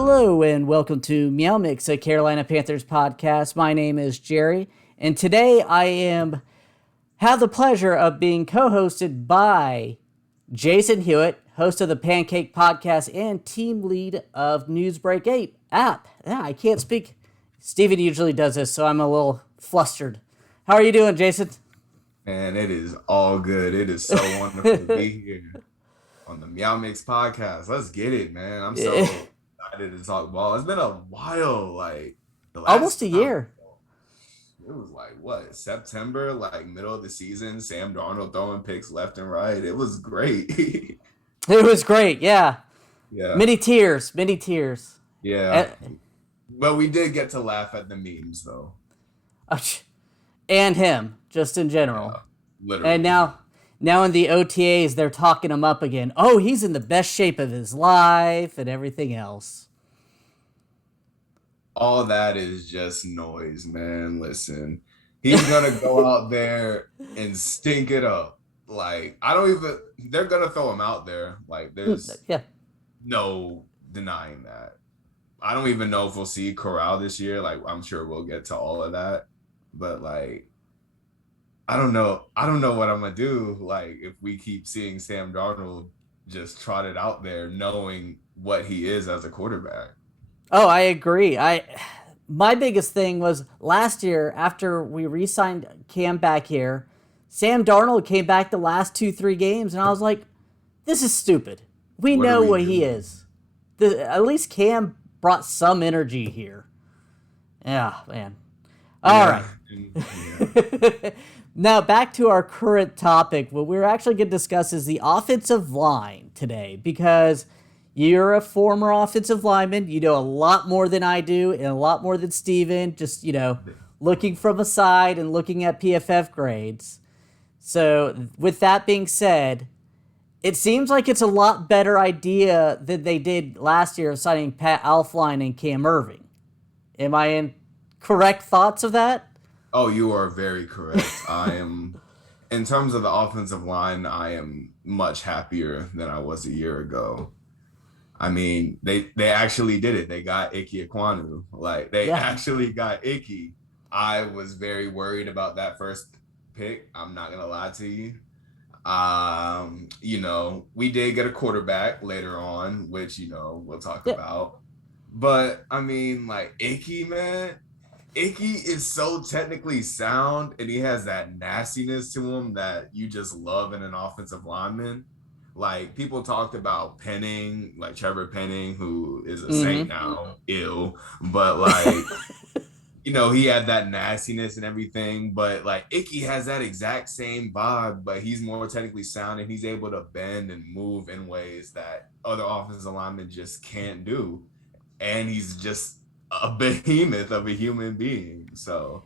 Hello and welcome to MeowMix, a Carolina Panthers podcast. My name is Jerry, and today I have the pleasure of being co-hosted by Jason Hewitt, host of the Pancaked podcast and team lead of Newsbreak 8 app. Yeah, I can't speak. Steven usually does this, so I'm a little flustered. How are you doing, Jason? Man, it is all good. It is so wonderful to be here on the MeowMix podcast. Let's get it, man. I'm so excited to talk ball. It's been a while, like the Almost last a time year. it was like what, September, like middle of the season, Sam Darnold throwing picks left and right. It was great. It was great, yeah. Yeah. Many tears, many tears. Yeah. But we did get to laugh at the memes though. And him, just in general. Yeah, literally. And now in the OTAs, they're talking him up again. Oh, he's in the best shape of his life and everything else. All that is just noise, man. Listen, he's gonna go out there and stink it up. Like, they're gonna throw him out there. Like, there's no denying that. I don't even know if we'll see Corral this year. Like, I'm sure we'll get to all of that. But like, I don't know what I'm gonna do. Like, if we keep seeing Sam Darnold just trotted out there, knowing what he is as a quarterback. Oh, I agree. My biggest thing was last year after we re-signed Cam back here, Sam Darnold came back the last 2-3 games, and I was like, this is stupid. We know what he is. At least Cam brought some energy here. Yeah, man. All right. Yeah. Now, back to our current topic. What we're actually going to discuss is the offensive line today, because you're a former offensive lineman. You know a lot more than I do and a lot more than Steven, just, looking from a side and looking at PFF grades. So with that being said, it seems like it's a lot better idea than they did last year of signing Pat Elflein and Cam Irving. Am I in correct thoughts of that? Oh, you are very correct. In terms of the offensive line, I am much happier than I was a year ago. I mean, they actually did it. They got Ike Ekwonu. Like, they actually got Ike. I was very worried about that first pick. I'm not going to lie to you. We did get a quarterback later on, which, we'll talk about. But, I mean, like, Ike, man, Ike is so technically sound, and he has that nastiness to him that you just love in an offensive lineman. Like, people talked about Penning, like Trevor Penning, who is a Saint now, but like, he had that nastiness and everything, but like Ike has that exact same vibe, but he's more technically sound and he's able to bend and move in ways that other offensive linemen just can't do. And he's just a behemoth of a human being. So,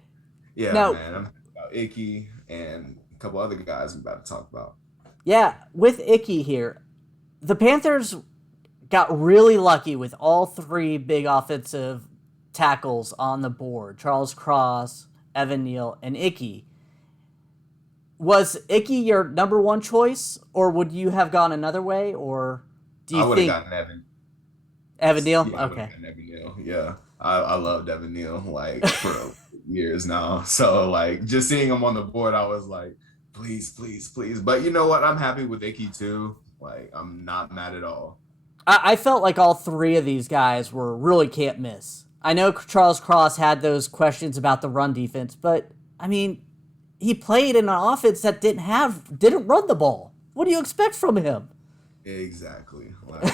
yeah, man, I'm about Ike and a couple other guys we're about to talk about. Yeah, with Ike here, the Panthers got really lucky with all three big offensive tackles on the board. Charles Cross, Evan Neal, and Ike. Was Ike your number one choice, or would you have gone another way, or do you think... I would have gotten Evan Neal? Yeah, okay. Evan Neal. Yeah, I loved Evan Neal, like, for years now. So, like, just seeing him on the board, I was like, please, please, please. But you know what? I'm happy with Ike too. Like, I'm not mad at all. I felt like all three of these guys were really can't miss. I know Charles Cross had those questions about the run defense, but, I mean, he played in an offense that didn't run the ball. What do you expect from him? Exactly. Like,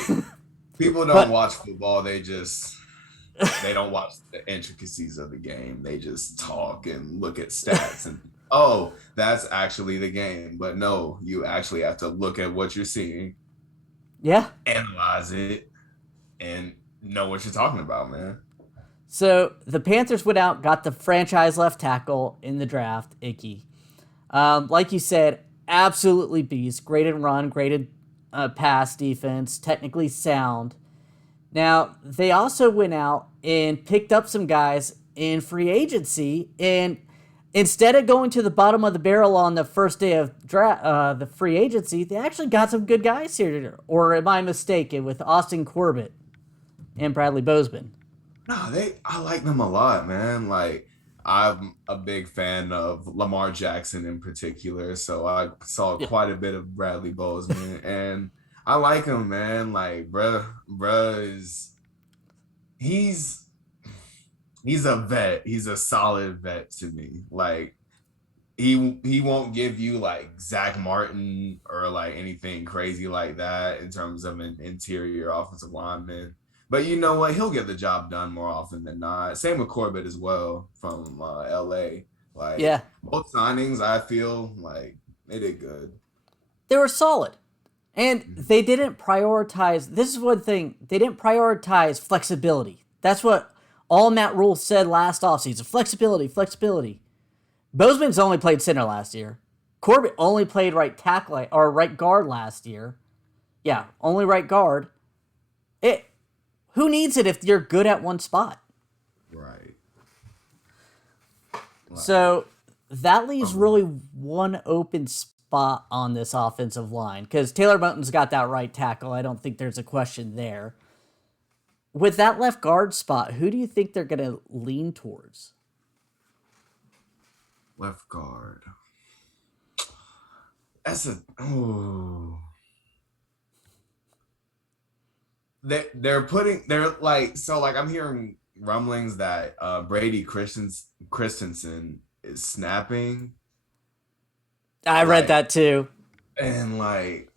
people don't watch football. They don't watch the intricacies of the game. They just talk and look at stats and, oh, that's actually the game. But no, you actually have to look at what you're seeing. Yeah. Analyze it and know what you're talking about, man. So the Panthers went out, got the franchise left tackle in the draft, Ike. Like you said, absolutely beast. Graded run, graded pass defense, technically sound. Now, they also went out and picked up some guys in free agency, and instead of going to the bottom of the barrel on the first day of the free agency, they actually got some good guys here. Or am I mistaken with Austin Corbett? and Bradley Bozeman. No, I like them a lot, man. Like I'm a big fan of Lamar Jackson in particular, so I saw Yeah. quite a bit of Bradley Bozeman, and I like him, man. Like, bruh is he's he's a vet. He's a solid vet to me. Like he won't give you like Zach Martin or like anything crazy like that in terms of an interior offensive lineman. But you know what? He'll get the job done more often than not. Same with Corbett as well from LA. Like Yeah. both signings, I feel like they did good. They were solid. And Mhm. they didn't prioritize, this is one thing, they didn't prioritize flexibility. That's what all Matt Rule said last offseason. Flexibility, flexibility. Bozeman's only played center last year. Corbett only played right tackle or right guard last year. Yeah, only right guard. It who needs it if you're good at one spot? Right. Like So that leaves um really one open spot on this offensive line because Taylor Moton's got that right tackle. I don't think there's a question there. With that left guard spot, who do you think they're going to lean towards? left guard. That's a oh they're like so like I'm hearing rumblings that Brady Christensen is snapping I read like that too. and like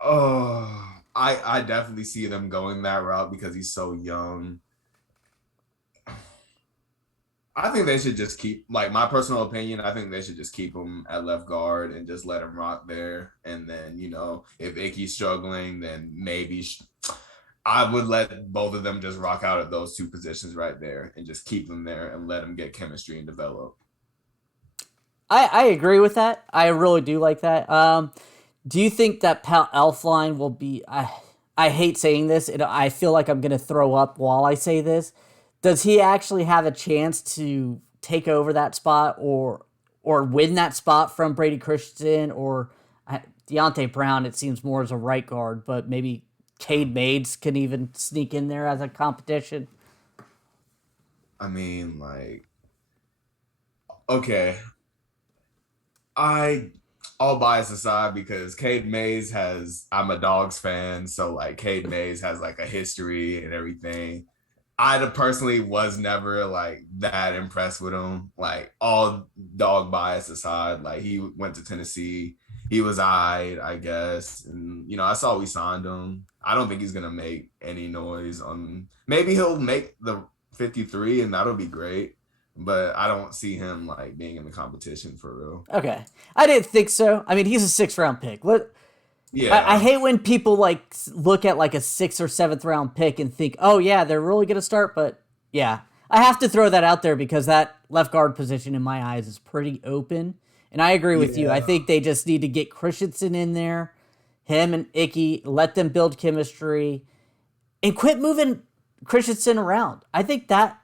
oh I definitely see them going that route because he's so young. I think they should just keep like my personal opinion. I think they should just keep him at left guard and just let him rock there. And then if Icky's struggling, then maybe I would let both of them just rock out at those two positions right there and just keep them there and let them get chemistry and develop. I agree with that. I really do like that. Do you think that Elfline will be? I hate saying this, and I feel like I'm gonna throw up while I say this. Does he actually have a chance to take over that spot, or win that spot from Brady Christensen or Deontay Brown? It seems more as a right guard, but maybe Cade Mades can even sneak in there as a competition. I mean, like, okay, I all bias aside because Cade Mays I'm a Dogs fan, so like Cade Mays has like a history and everything. I personally was never like that impressed with him. Like all dog bias aside, like he went to Tennessee. He was I guess. And I saw we signed him. I don't think he's gonna make any noise on maybe he'll make the 53 and that'll be great. But I don't see him like being in the competition for real. Okay, I didn't think so. I mean, he's a sixth-round pick. I Yeah. hate when people like look at like a sixth or seventh round pick and think, oh yeah, they're really gonna start. But yeah, I have to throw that out there because that left guard position in my eyes is pretty open. And I agree with you. I Yeah. think they just need to get Christensen in there, him and Icky, let them build chemistry, and quit moving Christensen around. I think that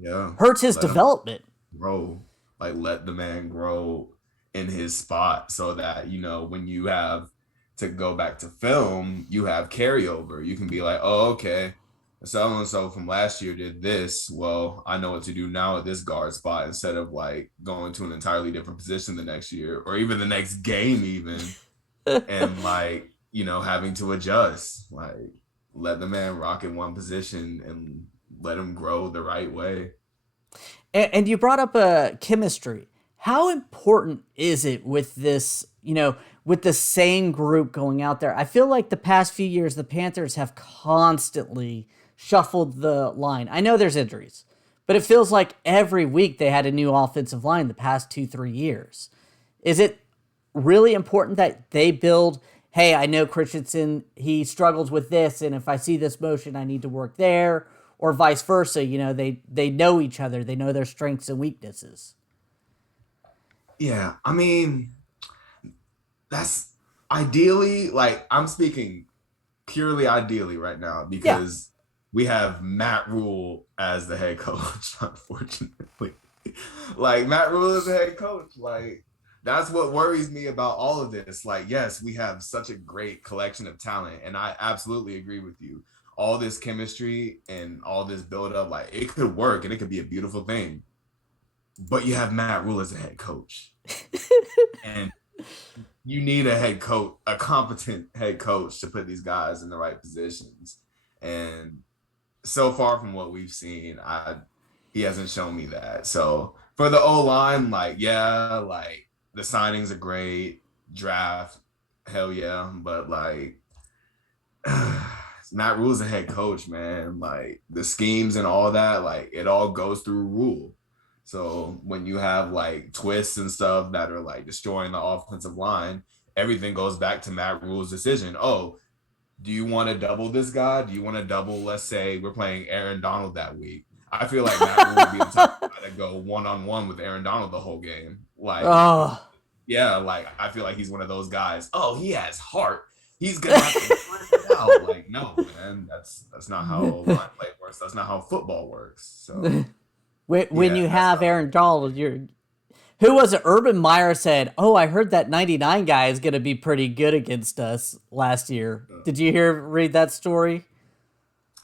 Yeah. hurts his Let him development. grow. Like let the man grow in his spot so that when you have to go back to film, you have carryover. You can be like, oh, okay, so and so from last year did this. Well, I know what to do now at this guard spot instead of like going to an entirely different position the next year or even the next game, even and like having to adjust. Like let the man rock in one position and let him grow the right way. And you brought up a chemistry. How important is it with this, with the same group going out there? I feel like the past few years, the Panthers have constantly shuffled the line. I know there's injuries, but it feels like every week they had a new offensive line the past 2, 3 years. Is it really important that they build? Hey, I know Christensen, he struggles with this, and if I see this motion, I need to work there, or vice versa. They know each other, they know their strengths and weaknesses. Yeah, I mean, that's ideally like I'm speaking purely ideally right now Yeah, because we have Matt Rule as the head coach, unfortunately. Like Matt Rule is the head coach. Like that's what worries me about all of this. Like, yes, we have such a great collection of talent, and I absolutely agree with you. all this chemistry and all this buildup, like it could work and it could be a beautiful thing. But you have Matt Rule as a head coach. And you need a head coach, a competent head coach to put these guys in the right positions. And so far from what we've seen, he hasn't shown me that. So for the O-line, like, yeah, like the signings are great, draft, hell yeah. But like Matt Rule's a head coach, man. Like the schemes and all that, like it all goes through Rule. So when you have like twists and stuff that are like destroying the offensive line, everything goes back to Matt Rule's decision. Oh, do you want to double this guy? Do you want to double, let's say we're playing Aaron Donald that week? I feel like Matt Rule would be the type of guy to go one-on-one with Aaron Donald the whole game. Like, yeah, like I feel like he's one of those guys. Oh, he has heart. He's gonna have to find it out. Like, no, man, that's not how line play works. That's not how football works. So when you have Aaron Donald, who was it? Urban Meyer said, "Oh, I heard that 99 guy is going to be pretty good against us last year." Did you read that story?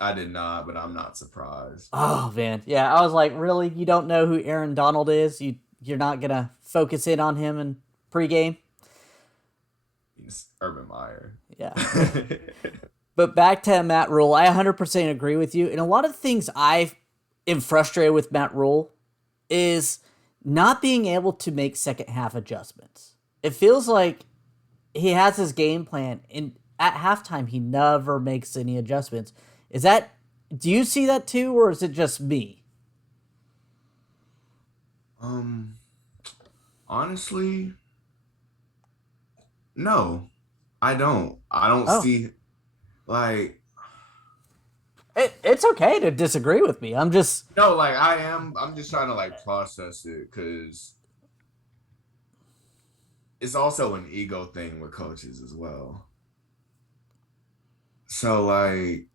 I did not, but I'm not surprised. Oh man, yeah, I was like, really? You don't know who Aaron Donald is? You're not gonna focus in on him in pregame? He's Urban Meyer. Yeah. But back to Matt Rule, I 100% agree with you. And a lot of things I am frustrated with Matt Rule is not being able to make second half adjustments. It feels like he has his game plan, and at halftime he never makes any adjustments. Do you see that too, or is it just me? Honestly, no, I don't. I don't see, like, it's okay to disagree with me. I'm just I'm just trying to like process it because it's also an ego thing with coaches as well. So like,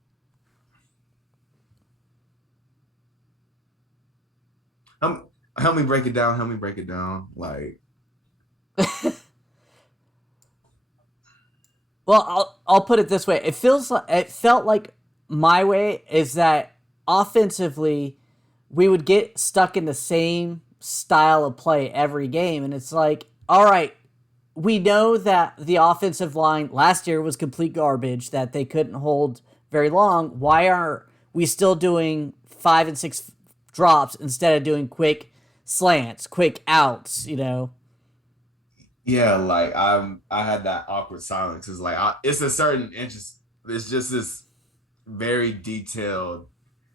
help me break it down. Like, well, I'll put it this way. It felt like my way is that offensively we would get stuck in the same style of play every game, and it's like, all right, we know that the offensive line last year was complete garbage, that they couldn't hold very long. Why are we still doing 5 and 6 drops instead of doing quick slants, quick outs, Yeah, like I had that awkward silence. It's like it's a certain interest. It's just this very detailed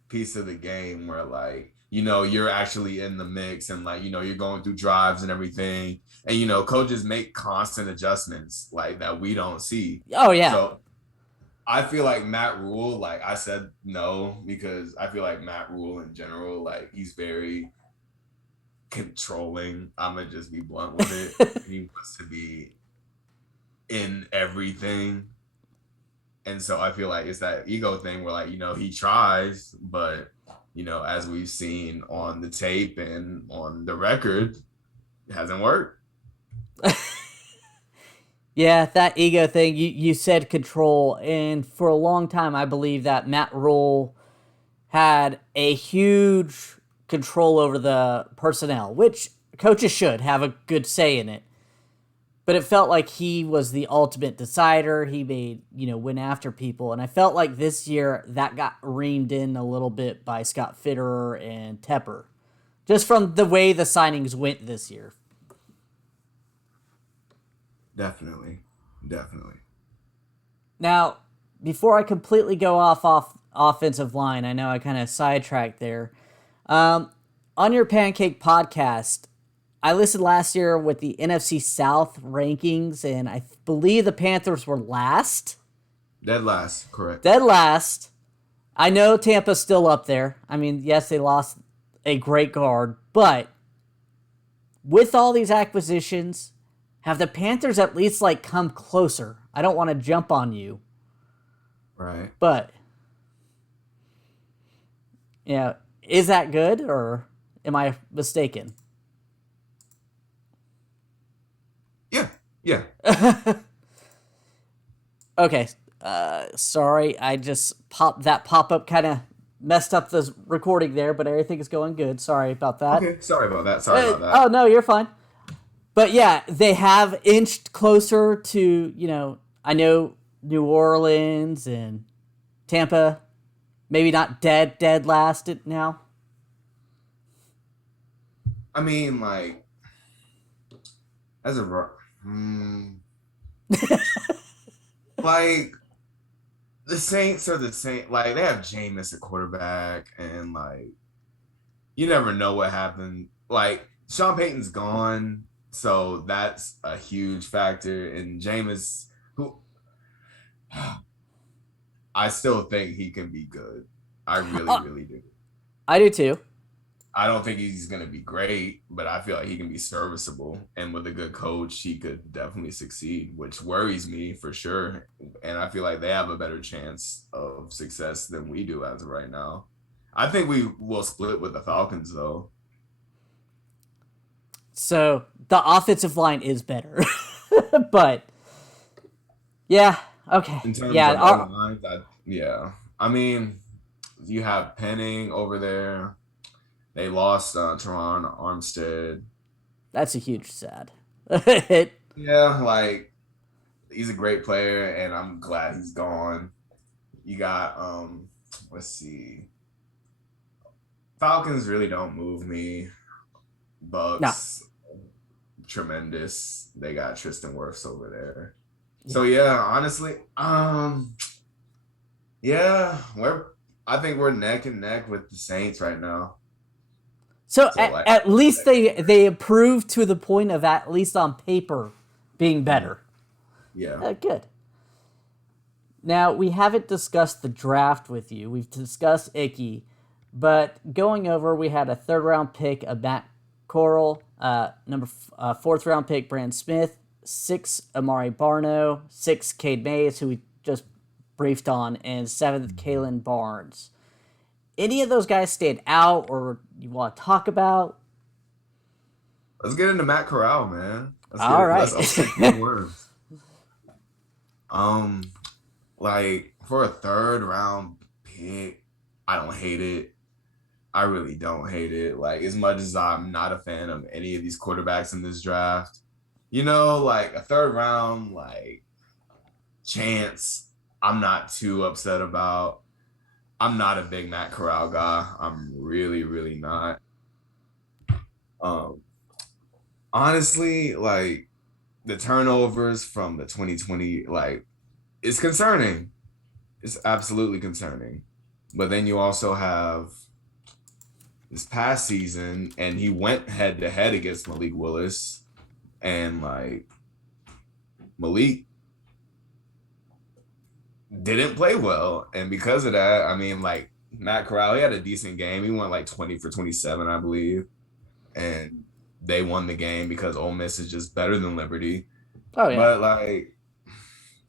piece of the game where like you're actually in the mix and like you're going through drives and everything, and coaches make constant adjustments like that we don't see. Oh yeah. So I feel like Matt Rule, like I said no because I feel like Matt Rule in general, like he's very controlling. I'm gonna just be blunt with it. He wants to be in everything, and so I feel like it's that ego thing where like he tries, but as we've seen on the tape and on the record, it hasn't worked. Yeah, that ego thing. You said control, and for a long time I believe that Matt Rule had a huge control over the personnel, which coaches should have a good say in it. But it felt like he was the ultimate decider. He made, went after people. And I felt like this year that got reamed in a little bit by Scott Fitterer and Tepper. Just from the way the signings went this year. Definitely. Now, before I completely go off offensive line, I know I kind of sidetracked there. On your Pancaked podcast, I listened last year with the NFC South rankings, and I believe the Panthers were last. Dead last, correct. Dead last. I know Tampa's still up there. I mean, yes, they lost a great guard, but with all these acquisitions, have the Panthers at least come closer? I don't want to jump on you. Right. But, is that good, or am I mistaken? Yeah. Okay. Sorry, I just pop up kind of messed up the recording there, but everything is going good. Sorry about that. Okay, sorry about that. Sorry about Oh that. no, you're fine. But yeah, they have inched closer to, I know New Orleans and Tampa, maybe not dead last now. I mean, like, as a like the Saints are the same. Like they have Jameis at quarterback, and like you never know what happened. Like Sean Payton's gone, so that's a huge factor. And Jameis, who I still think he can be good. I really, Uh, really do. I do too. I don't think he's going to be great, but I feel like he can be serviceable. And with a good coach, he could definitely succeed, which worries me for sure. And I feel like they have a better chance of success than we do as of right now. I think we will split with the Falcons, though. So the offensive line is better. But yeah, okay. In terms Yeah, of O-lines, yeah. I mean, you have Penning over there. They lost Teron Armstead. that's a huge sad. Yeah, like he's a great player, and I'm glad he's gone. You got let's see. Falcons really don't move me. No. Bucks tremendous. They got Tristan Wirfs over there. Yeah. So yeah, honestly, yeah, I think we're neck and neck with the Saints right now. So Like at least they improved to the point of at least on paper being better. Yeah. Good. Now we haven't discussed the draft with you. We've discussed Icky, but going over, we had a third-round pick of Matt Corral, fourth round pick Brand Smith, 6 Amari Barno, 6 Cade Mays, who we just briefed on, and 7th Kalen Barnes. Any of those guys stand out or you want to talk about? Let's get into Matt Corral, man. All right. Let's open some worms. Like for a third round pick, I don't hate it. I really don't hate it. Like as much as I'm not a fan of any of these quarterbacks in this draft, like a third round, like chance, I'm not too upset about. I'm not a big Matt Corral guy. I'm really, really not. Honestly, like the turnovers from the 2020, like it's concerning. It's absolutely concerning. But then you also have this past season, and he went head to head against Malik Willis, and like Malik didn't play well, and because of that, I mean, like Matt Corral, he had a decent game. He went like 20 for 27, I believe, and they won the game because Ole Miss is just better than Liberty. Oh yeah. But like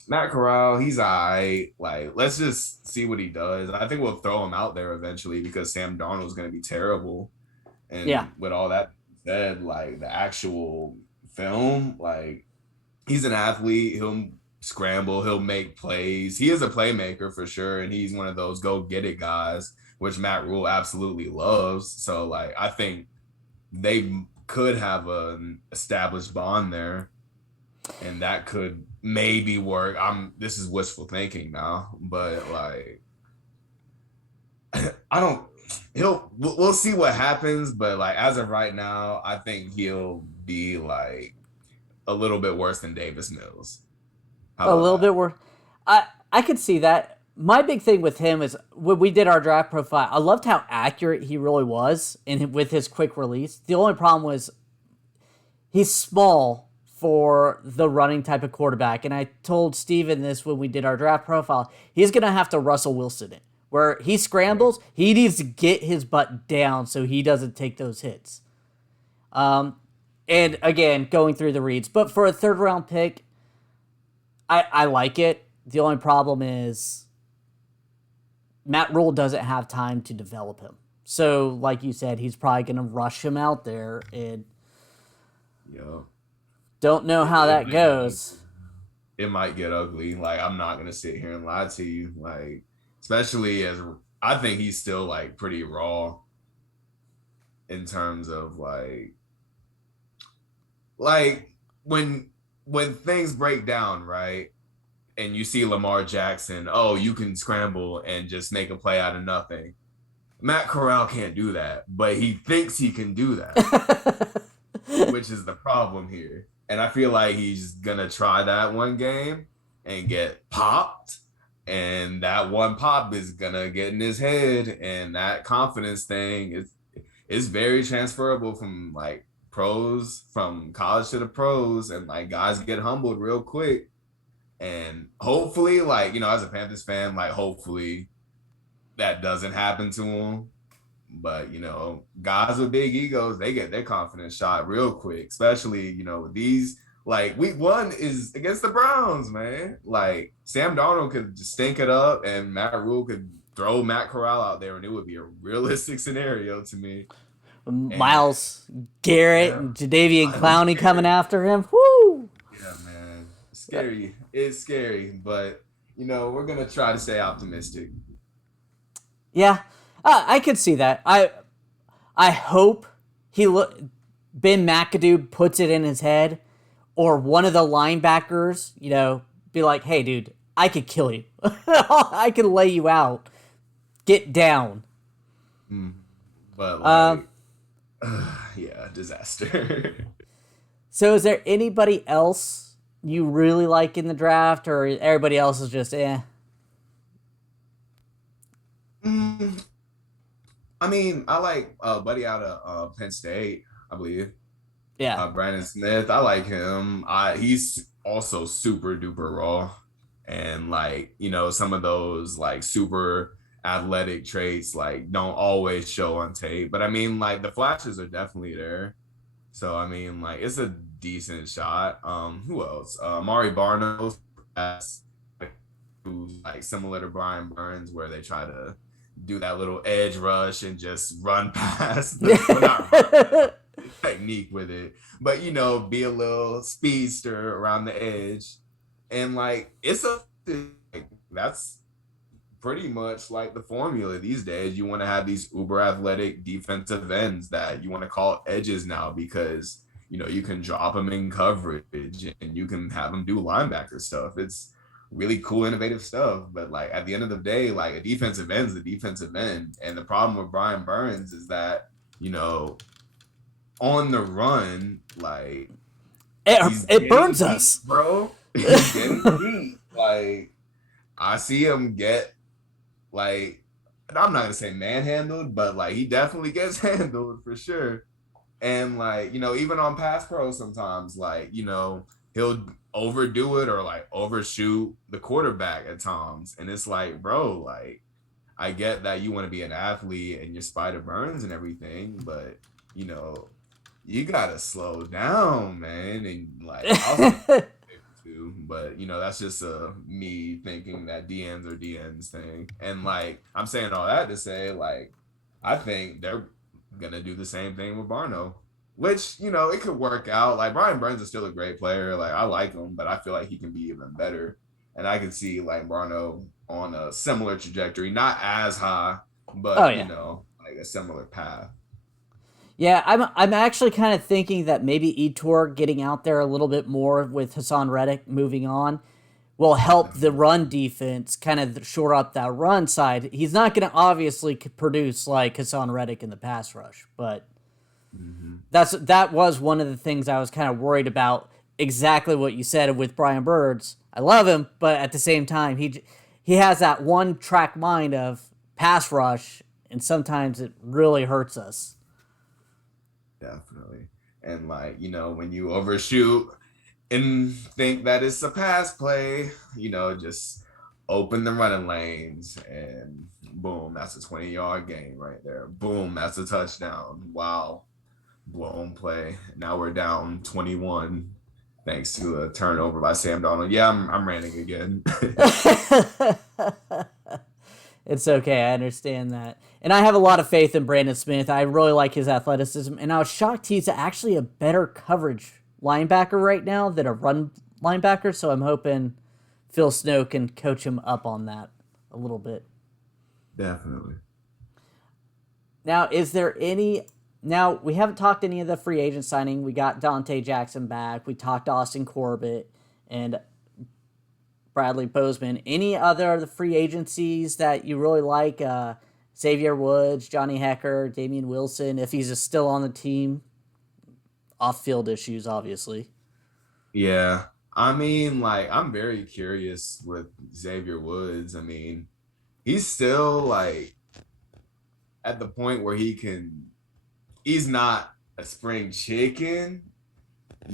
Matt Corral, he's all right. Like, let's just see what he does. I think we'll throw him out there eventually because Sam Darnold's going to be terrible. And with all that said, like the actual film, like he's an athlete. He'll scramble. He'll make plays. He is a playmaker for sure. And he's one of those go get it guys, which Matt Rule absolutely loves. So like, I think they could have an established bond there. And that could maybe work. This is wishful thinking now, but like we'll see what happens, but like as of right now, I think he'll be like a little bit worse than Davis Mills. A little bit worse. I could see that. My big thing with him is when we did our draft profile, I loved how accurate he really was with his quick release. The only problem was he's small for the running type of quarterback. And I told Steven this when we did our draft profile. He's going to have to Russell Wilson it. Where he scrambles, he needs to get his butt down so he doesn't take those hits. And again, going through the reads. But for a third round pick, I like it. The only problem is Matt Rule doesn't have time to develop him. So, like you said, he's probably going to rush him out there and don't know how that goes. it might get ugly. Like, I'm not gonna sit here and lie to you. Like, especially as I think he's still like pretty raw in terms of like when things break down, right? And you see Lamar Jackson, oh, you can scramble and just make a play out of nothing. Matt Corral can't do that, but he thinks he can do that, which is the problem here. And I feel like he's gonna try that one game and get popped, and that one pop is gonna get in his head, and that confidence thing is very transferable from like pros, from college to the pros, and like guys get humbled real quick. And hopefully, like, as a Panthers fan, like, hopefully that doesn't happen to him. But, guys with big egos, they get their confidence shot real quick, especially, with these. Like, week 1 is against the Browns, man. Like, Sam Darnold could just stink it up, and Matt Rule could throw Matt Corral out there, and it would be a realistic scenario to me. Myles Garrett and Jadeveon Clowney coming after him. Woo! Yeah, man. Scary. It's scary, but, we're going to try to stay optimistic. Yeah, I could see that. I hope Ben McAdoo puts it in his head, or one of the linebackers, be like, hey, dude, I could kill you. I could lay you out. Get down. But, like, yeah, disaster. So is there anybody else you really like in the draft, or everybody else is just, eh? I mean, I like buddy out of Penn State, I believe. Yeah. Brandon Smith, I like him. He's also super duper raw, and like, some of those like super athletic traits like don't always show on tape. But I mean, like, the flashes are definitely there. So I mean, like, it's a decent shot. Who else? Mari Barno, who's like similar to Brian Burns, where they try to do that little edge rush and just run past the technique with it, but be a little speedster around the edge. And like, that's pretty much like the formula these days. You want to have these uber athletic defensive ends that you want to call edges now, because you can drop them in coverage and you can have them do linebacker stuff. It's really cool, innovative stuff. But like, at the end of the day, like, a defensive end is a defensive end. And the problem with Brian Burns is that, on the run, like, it burns beat, us, bro. He's getting beat. Like, I see him get, like, I'm not gonna say manhandled, but like, he definitely gets handled for sure. And like, even on pass pro sometimes, like, he'll overdo it or like overshoot the quarterback at times. And it's like, bro, like, I get that you want to be an athlete and you're Spider Burns and everything, but you gotta slow down, man. And like, but that's just me thinking that DNs are DNs thing. And like, I'm saying all that to say, like, I think they're gonna do the same thing with Barno, which it could work out. Like, Brian Burns is still a great player. Like, I like him, but I feel like he can be even better. And I can see like Barno on a similar trajectory, not as high, but like a similar path. Yeah, I'm actually kind of thinking that maybe Etor getting out there a little bit more with Hassan Reddick moving on will help the run defense kind of shore up that run side. He's not going to obviously produce like Hassan Reddick in the pass rush, but that was one of the things I was kind of worried about. Exactly what you said with Brian Burns. I love him, but at the same time, he has that one track mind of pass rush, and sometimes it really hurts us. Definitely. And like, when you overshoot and think that it's a pass play, just open the running lanes and boom, that's a 20-yard gain right there. Boom, that's a touchdown. Wow. Blown play. Now we're down 21 thanks to a turnover by Sam Darnold. Yeah, I'm ranting again. It's okay. I understand that. And I have a lot of faith in Brandon Smith. I really like his athleticism. And I was shocked he's actually a better coverage linebacker right now than a run linebacker, so I'm hoping Phil Snow can coach him up on that a little bit. Definitely. Now, is there any? Now we haven't talked any of the free agent signing. We got Dante Jackson back. We talked Austin Corbett and Bradley Bozeman. Any other of the free agencies that you really like? Xavier Woods, Johnny Hecker, Damian Wilson, if he's still on the team. Off-field issues, obviously. Yeah. I mean, like, I'm very curious with Xavier Woods. I mean, he's still like at the point where he's not a spring chicken,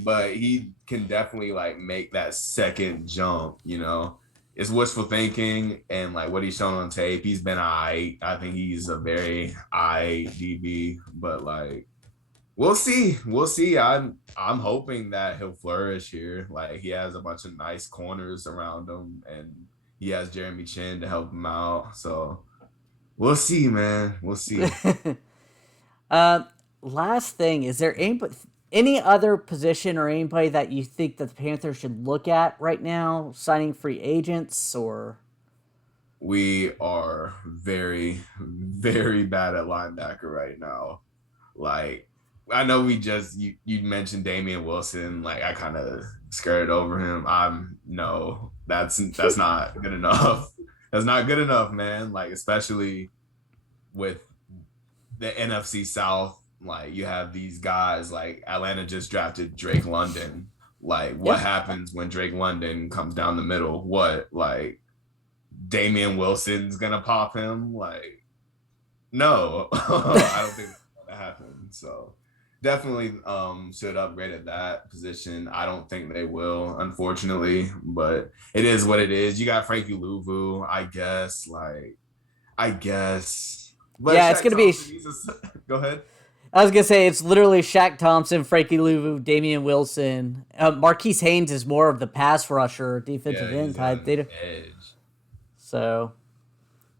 but he can definitely like make that second jump, you know. It's wishful thinking and like what he's shown on tape. He's been I think he's a very DB, but like we'll see. We'll see. I'm hoping that he'll flourish here. Like he has a bunch of nice corners around him and he has Jeremy Chin to help him out. So we'll see, man. We'll see. Last thing, is there any other position or anybody that you think that the Panthers should look at right now, signing free agents or? We are very, very bad at linebacker right now. Like, I know you mentioned Damian Wilson. Like, I kind of skirted over him. No, that's not good enough. That's not good enough, man. Like, especially with the NFC South. Like you have these guys like Atlanta just drafted Drake London. Like what happens when Drake London comes down the middle? What like Damian Wilson's gonna pop him? Like no, I don't think that's gonna happen. So definitely should upgrade at that position. I don't think they will, unfortunately, but it is what it is. You got Frankie Louvu, I guess. But yeah, it's gonna be. Go ahead. I was going to say, it's literally Shaq Thompson, Frankie Louvu, Damian Wilson. Marquise Haynes is more of the pass rusher, defensive end type. Edge. So,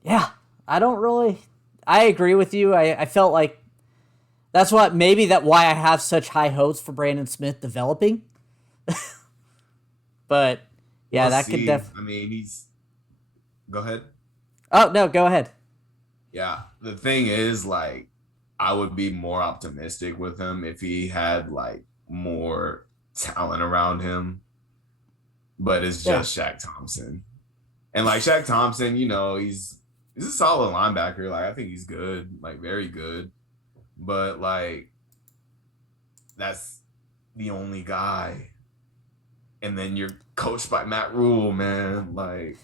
yeah, I agree with you. I felt like that's why I have such high hopes for Brandon Smith developing. But, yeah, could definitely. I mean, go ahead. Oh, no, go ahead. Yeah, the thing is, like, I would be more optimistic with him if he had like more talent around him. But it's just Shaq Thompson. And like Shaq Thompson, you know, he's a solid linebacker. Like I think he's good, like very good. But like that's the only guy. And then you're coached by Matt Rule, man. Like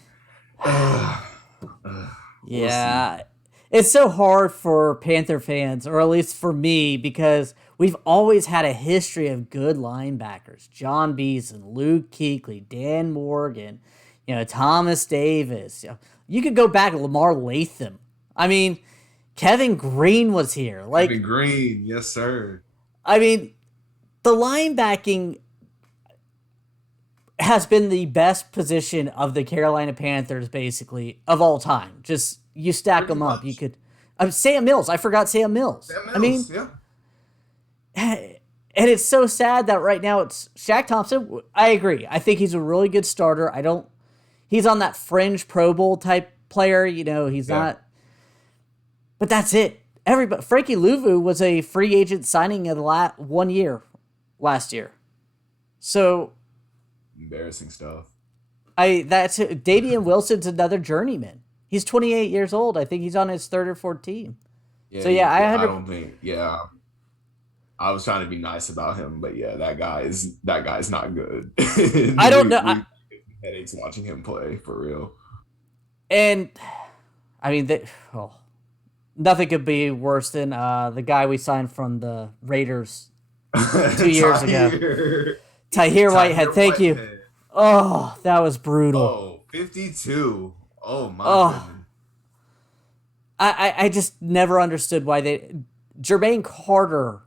yeah. It's so hard for Panther fans, or at least for me, because we've always had a history of good linebackers. John Beeson, Luke Kuechly, Dan Morgan, Thomas Davis. You could go back to Lamar Latham. I mean, Kevin Green was here. Kevin Green, yes, sir. I mean, the linebacking has been the best position of the Carolina Panthers, basically, of all time. Just... You stack them up. You could, Sam Mills. I forgot Sam Mills. Yeah. And it's so sad that right now it's Shaq Thompson. I agree. I think he's a really good starter. He's on that fringe Pro Bowl type player. He's not. But that's it. Frankie Louvu was a free agent signing in the 1 year last year. So. Embarrassing stuff. Damian Wilson's another journeyman. He's 28 years old. I think he's on his third or fourth team. Yeah, so yeah, I don't think. Yeah, I was trying to be nice about him, but yeah, that guy's not good. I don't know. Headaches watching him play for real. And I mean, nothing could be worse than the guy we signed from the Raiders 2 years ago. Tahir Whitehead. Thank you. Oh, that was brutal. Oh, 52. Oh my goodness. I just never understood why Jermaine Carter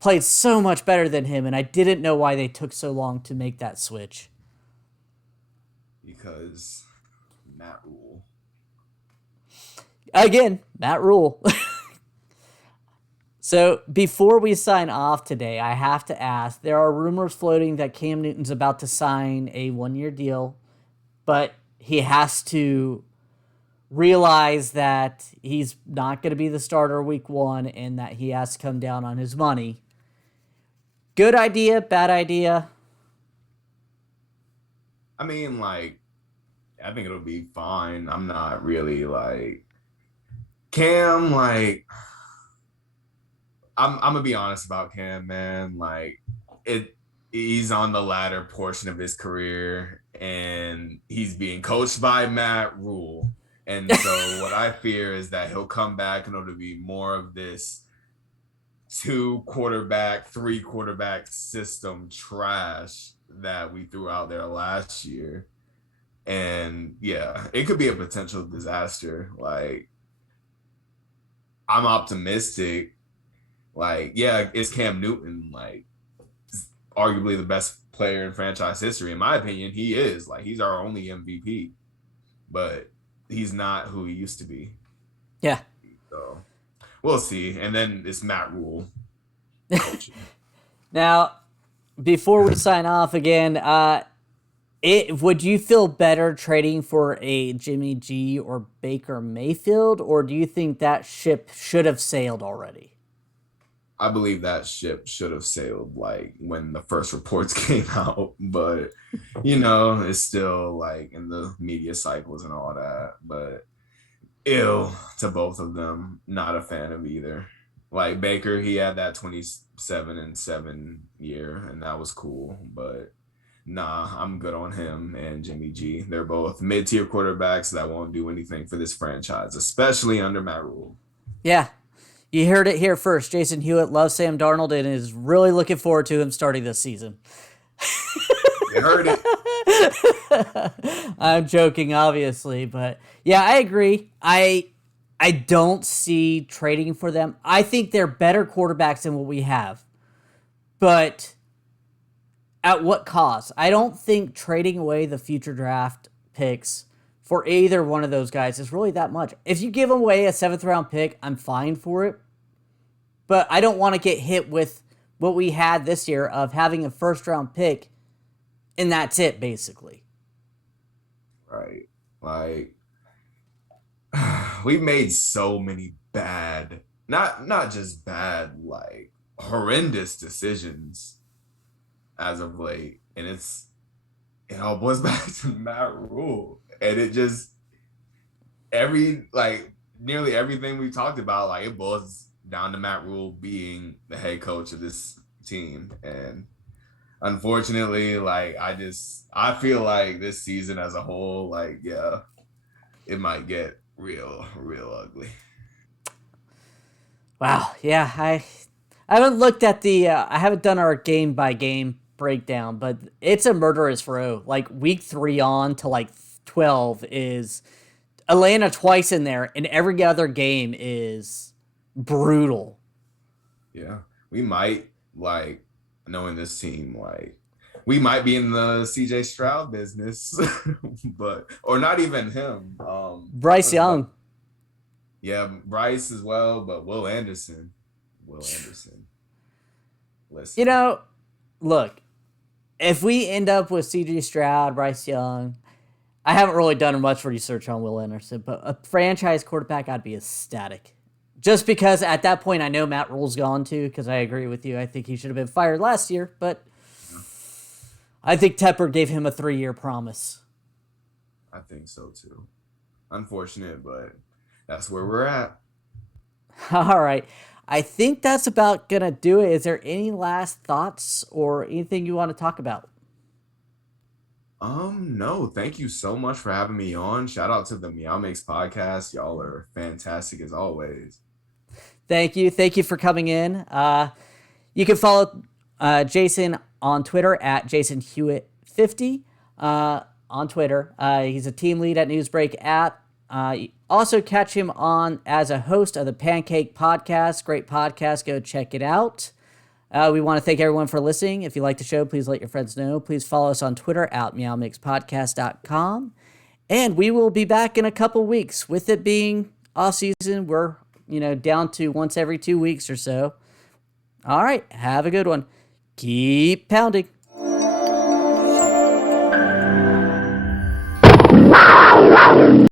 played so much better than him, and I didn't know why they took so long to make that switch. Because Matt Rule. Again, Matt Rule. So before we sign off today, I have to ask, there are rumors floating that Cam Newton's about to sign a 1-year deal, but he has to realize that he's not going to be the starter week 1 and that he has to come down on his money. Good idea, bad idea? I mean, like, I think it'll be fine. I'm not really like Cam, like I'm gonna be honest about Cam, man. Like he's on the latter portion of his career and he's being coached by Matt Rule. And so what I fear is that he'll come back and it'll be more of this 2-quarterback, 3-quarterback system trash that we threw out there last year. And yeah, it could be a potential disaster. Like, I'm optimistic. Like, yeah, it's Cam Newton, like, arguably the best player in franchise history. In my opinion, he is. Like, he's our only MVP. But he's not who he used to be. Yeah. So we'll see. And then it's Matt Rule. Now, before we sign off again, would you feel better trading for a Jimmy G or Baker Mayfield, or do you think that ship should have sailed already? I believe that ship should have sailed like when the first reports came out, but it's still like in the media cycles and all that. But ill to both of them. Not a fan of either. Like Baker, he had that 27-7 year, and that was cool. But nah, I'm good on him and Jimmy G. They're both mid-tier quarterbacks that won't do anything for this franchise, especially under Matt Rule. Yeah. You heard it here first. Jason Hewitt loves Sam Darnold and is really looking forward to him starting this season. You heard it. I'm joking, obviously, but yeah, I agree. I don't see trading for them. I think they're better quarterbacks than what we have. But at what cost? I don't think trading away the future draft picks for either one of those guys is really that much. If you give away a 7th round pick, I'm fine for it. But I don't want to get hit with what we had this year of having a 1st round pick and that's it, basically. Right. Like, we've made so many bad, not just bad, like horrendous decisions as of late. And it all boils back to Matt Rule. And it just, nearly everything we talked about, like, it boils down to Matt Rule being the head coach of this team. And unfortunately, like, I feel like this season as a whole, like, yeah, it might get real ugly. Wow. Yeah. I haven't looked at I haven't done our game by game breakdown, but it's a murderous row. Like week 3 on to like 12 is Atlanta twice in there, and every other game is brutal. Yeah, we might, like, knowing this team, like, we might be in the CJ Stroud business, or not even him. Bryce Young. Yeah, Bryce as well, but Will Anderson. Listen. Look, if we end up with CJ Stroud, Bryce Young, I haven't really done much research on Will Anderson, but a franchise quarterback, I'd be ecstatic. Just because at that point, I know Matt Rule's gone too, because I agree with you. I think he should have been fired last year, but I think Tepper gave him a 3-year promise. I think so too. Unfortunate, but that's where we're at. All right. I think that's about going to do it. Is there any last thoughts or anything you want to talk about? No, thank you so much for having me on. Shout out to the MeowMix podcast. Y'all are fantastic as always. Thank you. Thank you for coming in. You can follow Jason on Twitter at JasonHewitt50 on Twitter. He's a team lead at Newsbreak app. Also catch him on as a host of the Pancaked podcast. Great podcast. Go check it out. We want to thank everyone for listening. If you like the show, please let your friends know. Please follow us on Twitter at MeowMixPodcast.com. And we will be back in a couple weeks. With it being off season, we're down to once every 2 weeks or so. All right. Have a good one. Keep pounding.